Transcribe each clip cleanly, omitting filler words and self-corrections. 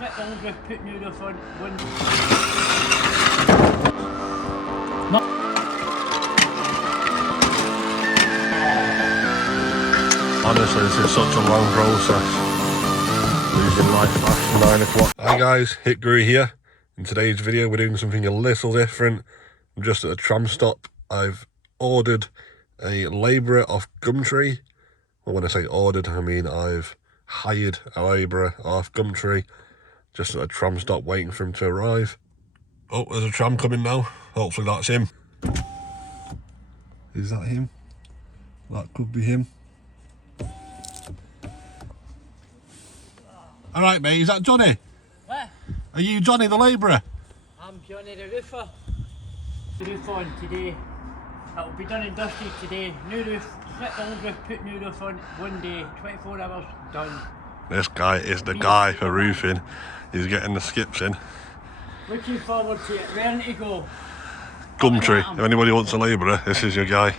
I'll just put new roof on one. Honestly, this is such a long process. Losing light flash 9 o'clock. Hi guys, Hickory here. In today's video we're doing something a little different. I'm just at a tram stop. I've ordered a labourer off Gumtree. Well, when I say ordered, I mean I've hired a labourer off Gumtree. Just at a tram stop waiting for him to arrive. Oh, there's a tram coming now. Hopefully that's him. Is that him? That could be him. Alright mate, is that Jonny? What? Are you Jonny the labourer? I'm Jonny the roofer. Roof on today. It'll be done and dusted today. New roof, I'll just put new roof on one day, 24 hours, done. This guy is the guy for roofing. He's getting the skips in. Looking forward to it. Where to go? Gumtree. If anybody wants a labourer, this is your guy.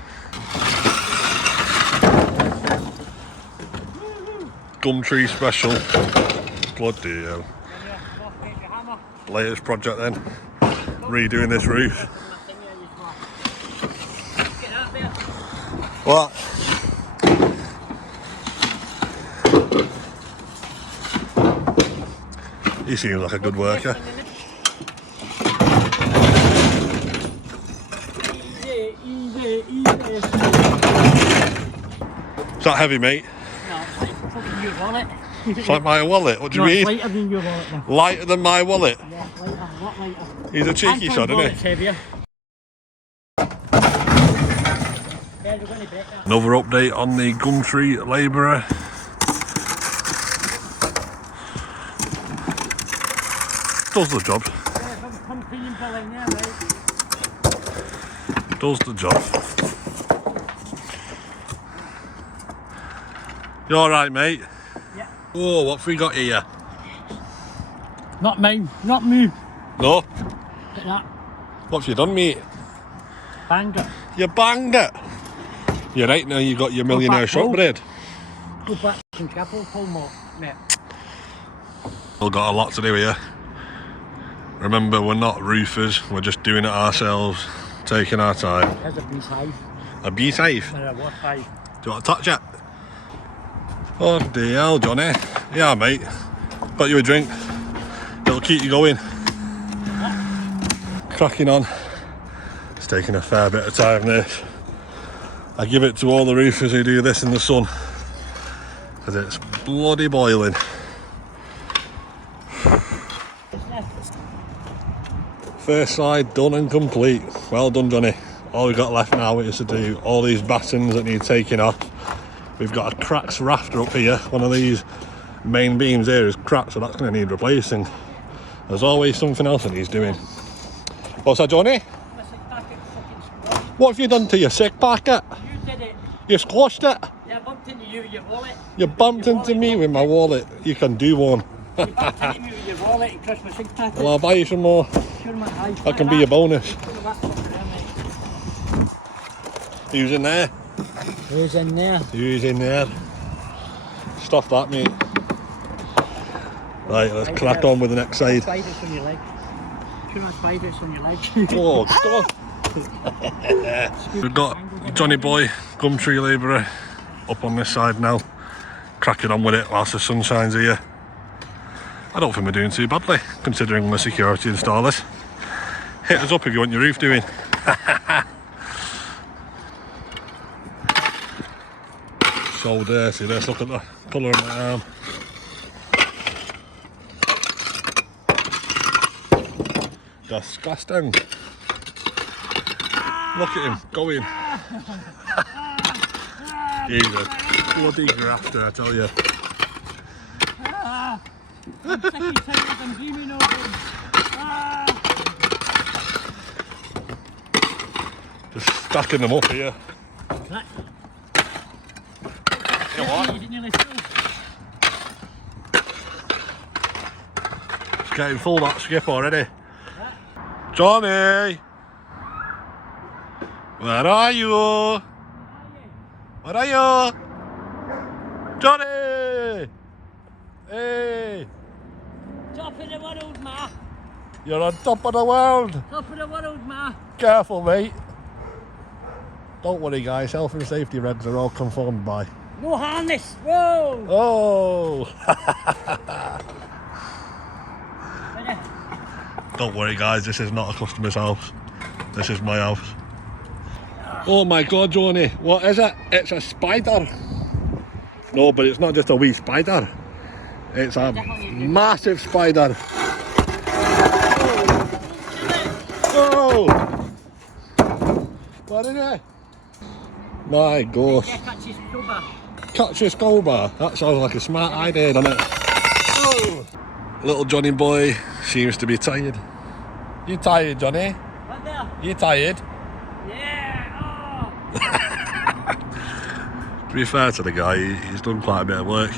Gumtree special. Bloody hell. Latest project then. Redoing this roof. What? He seems like a good worker. Is that heavy, mate? No, it's like fucking your wallet. It's like my wallet. What do you mean? It's lighter than your wallet now. Lighter than my wallet? Yeah, lighter, a lot lighter. He's a cheeky shot, isn't he? Heavier. Yeah, we're going to break that. Another update on the Gumtree labourer. Does the job. Yeah, I'm cleaning billing there, right? Does the job. You alright, mate? Yeah. Oh, what have we got here? Not mine, not me. No? Look at that. What have you done, mate? Banged it. You banged it. You're right now, you got your millionaire shortbread. Go back to Chapel, pull more, mate. Still got a lot to do here. Remember, we're not roofers, we're just doing it ourselves, taking our time. There's a beehive. A beehive? There's a what hive. Do you want to touch it? Oh dear hell, Jonny. Yeah, mate. Got you a drink. It'll keep you going. Cracking on. It's taking a fair bit of time, this. I give it to all the roofers who do this in the sun, because it's bloody boiling. First side done and complete. Well done, Jonny. All we've got left now is to do all these battens that need taking off. We've got a cracked rafter up here. One of these main beams here is cracked, so that's going to need replacing. There's always something else that he's doing. What's that, Jonny? What have you done to your sick packet? You did it. You squashed it? Yeah, I bumped into you with your wallet. You bumped into me with my wallet. You can do one. You bumped into me with your wallet and crushed my sick packet. Well, I'll buy you some more. That can be your bonus. Who's in there? Who's in there? Who's in there? Stop that, mate. Right, let's crack on with the next side. Spiders on your leg. Too much spiders on your leg. Oh, stop. We've got Jonny Boy, Gumtree labourer, up on this side now. Cracking on with it whilst the sun shines here. I don't think we're doing too badly, considering the security installers. Hit us up if you want your roof doing. So dirty, let's look at the colour of my arm. Disgusting. Look at him, going. He's a bloody grafter, I tell you. I'm sick and tired, I'm dreaming of him. Just stacking them up here. Right. You know what? Is it nearly full? It's getting full, that skip already. Jonny! Where are you? Where are you? Jonny! Hey! Top of the world, ma. You're on top of the world. Top of the world, ma. Careful, mate. Don't worry, guys. Health and safety regs are all conformed by. No harness. Whoa. Oh. Don't worry, guys. This is not a customer's house. This is my house. Oh my God, Jonny. What is it? It's a spider. No, but it's not just a wee spider. It's a massive spider. Oh! What is it? My gosh. Catch your scuba. That sounds like a smart idea, doesn't it? Oh! Little Jonny boy seems to be tired. You tired, Jonny? What there? You tired? Yeah. Oh. To be fair to the guy, he's done quite a bit of work.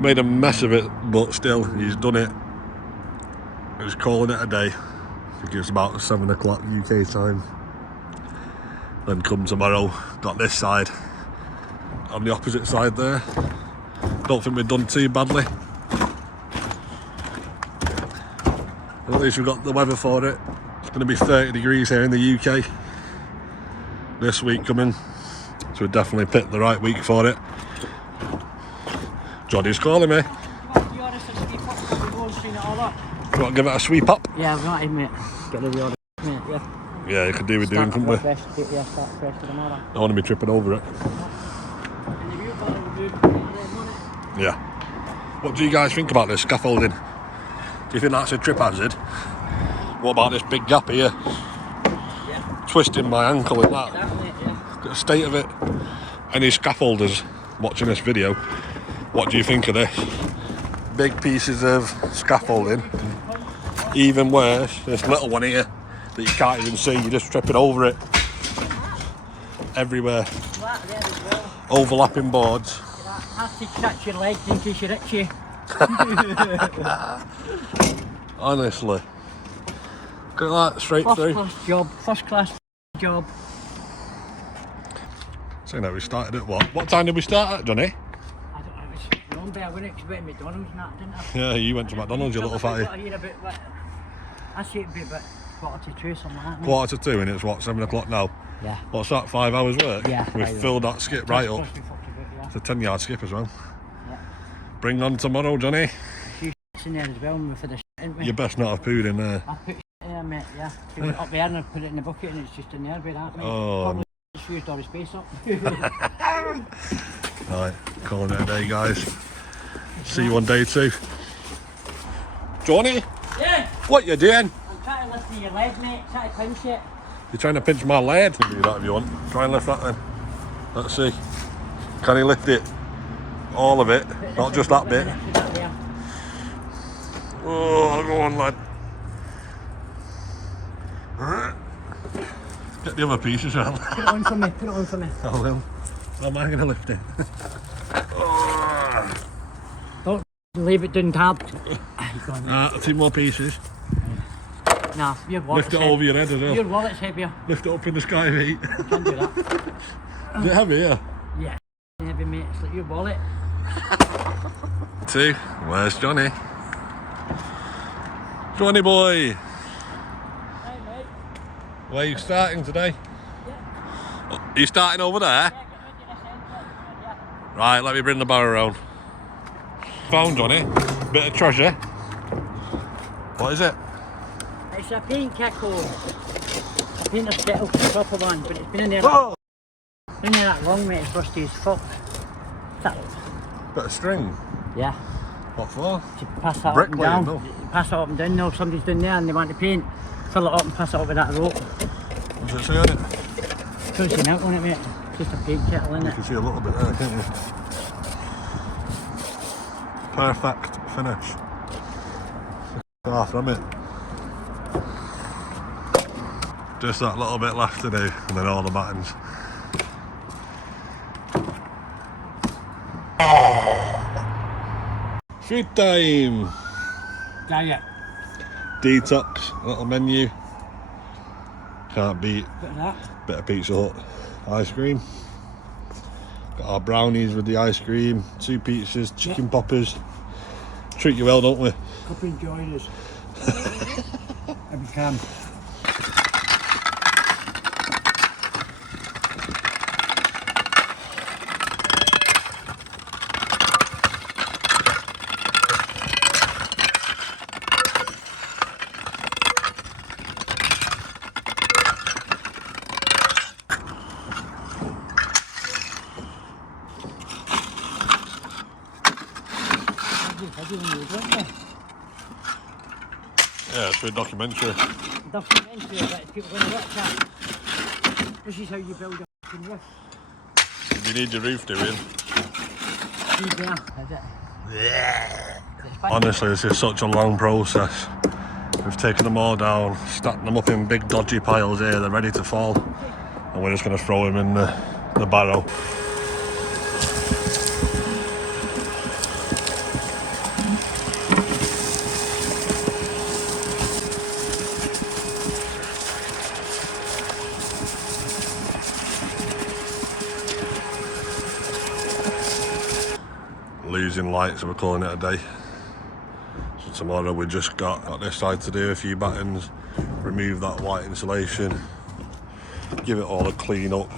Made a mess of it, but still, he's done it. He's calling it a day. I think it's about 7 o'clock UK time. Then come tomorrow, got this side. On the opposite side there. Don't think we've done too badly. At least we've got the weather for it. It's going to be 30 degrees here in the UK this week coming. So we definitely picked the right week for it. Jonny's calling me. You want to give it a sweep up? Yeah, right, mate. Get the order, mate, yeah. Yeah, you could do with doing, couldn't we? Start fresh for tomorrow. I want to be tripping over it. Yeah. What do you guys think about this scaffolding? Do you think that's a trip hazard? What about this big gap here? Yeah. Twisting my ankle in that. Exactly, yeah. The state of it. Any scaffolders watching this video, what do you think of this? Big pieces of scaffolding. Even worse, this little one here that you can't even see, you're just tripping over it. Everywhere. Overlapping boards. Have to catch your legs in case you're itchy. Honestly. Look at that, straight through. First class job. So now we started at what? What time did we start at, Jonny? I wouldn't expect McDonald's and that, didn't I? Yeah, you went to McDonald's, you little fatty. I see it'd be about 1:45, something like that. 1:45 and it's what, 7 o'clock now? Yeah. What's that, 5 hours work? Yeah. We've filled that skip right up. It's a 10-yard skip as well. Yeah. Bring on tomorrow, Jonny. She's in there as well for the shit, You best not have pooed in there. I put in there, mate, yeah. Up there and I put it in the bucket and it's just in there with that, mate. Oh. Probably just used all the space up. Right, calling it a day, guys. See you on day 2. Jonny? Yeah! What you doing? I'm trying to lift your leg, mate. Trying to pinch it. You're trying to pinch my leg? Do that if you want. Try and lift that then. Let's see. Can he lift it? All of it, not just that bit. Oh, go on, lad. Get the other piece as well. Put it on for me, put it on for me. I will. How am I going to lift it? Don't leave it down tabbed. 2 more pieces. Nah, your wallet's Lift it over your head as well. Your wallet's heavier. Lift it up in the sky, mate. You can do that. Is it heavy, yeah? Yeah, heavy, mate. It's like your wallet. 2. Where's Jonny? Jonny boy! Hey, mate. Where are you starting today? Yeah. Are you starting over there? Yeah, get ready to this end. Yeah. Right, let me bring the bar around. Found Jonny. Bit of treasure. What is it? It's a paint cackle. A painter's kettle, the proper one, but it's been in there. Oh! Been in there that long, mate. It's rusty as fuck. That. Bit of string. Yeah. What for? To pass that up and Bricklaying, down. no? Pass it up and down now. If somebody's down there and they want to paint, fill it up and pass it up with that rope. What's it say on it? Can't see milk on it, mate. It's just a paint kettle in You it. can see a little bit there, can't you? Perfect finish. Far from it. Just that little bit left to do, and then all the buttons. Food time! Diet. Detox, little menu. Can't beat. Bit of that. Bit of Pizza Hut ice cream. Got our brownies with the ice cream, 2 pizzas, chicken poppers, treat you well, don't we? Hope you enjoy this. If you can. Yeah, it's a documentary. Documentary that people going to watch that. This is how you build a fucking roof. You need your roof doing. See there, is it? Honestly, this is such a long process. We've taken them all down, stacked them up in big dodgy piles here, they're ready to fall. And we're just going to throw them in the barrow. Losing light, so we're calling it a day. So tomorrow we just got this side to do, a few battens, remove that white insulation, give it all a clean up.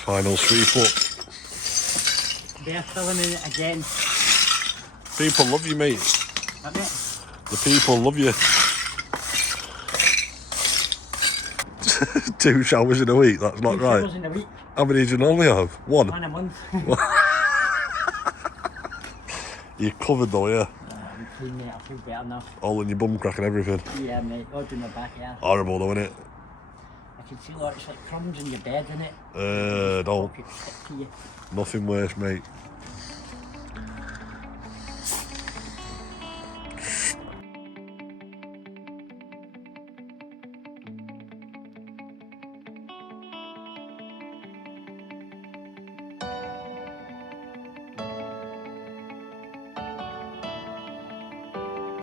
Final sweep up. They're filling in it again. People love you, mate. Isn't it? The people love you. 2 showers in a week, that's not 2 right. showers in a week. How many do you normally have? 1? 1 a month. You're covered though, yeah? I'm clean, mate. I feel better now. All in your bum crack and everything. Yeah, mate. All down my back, yeah. Horrible though, innit? I can feel like it's like crumbs in your bed, innit? Don't. Fucking stick to you. Nothing worse, mate.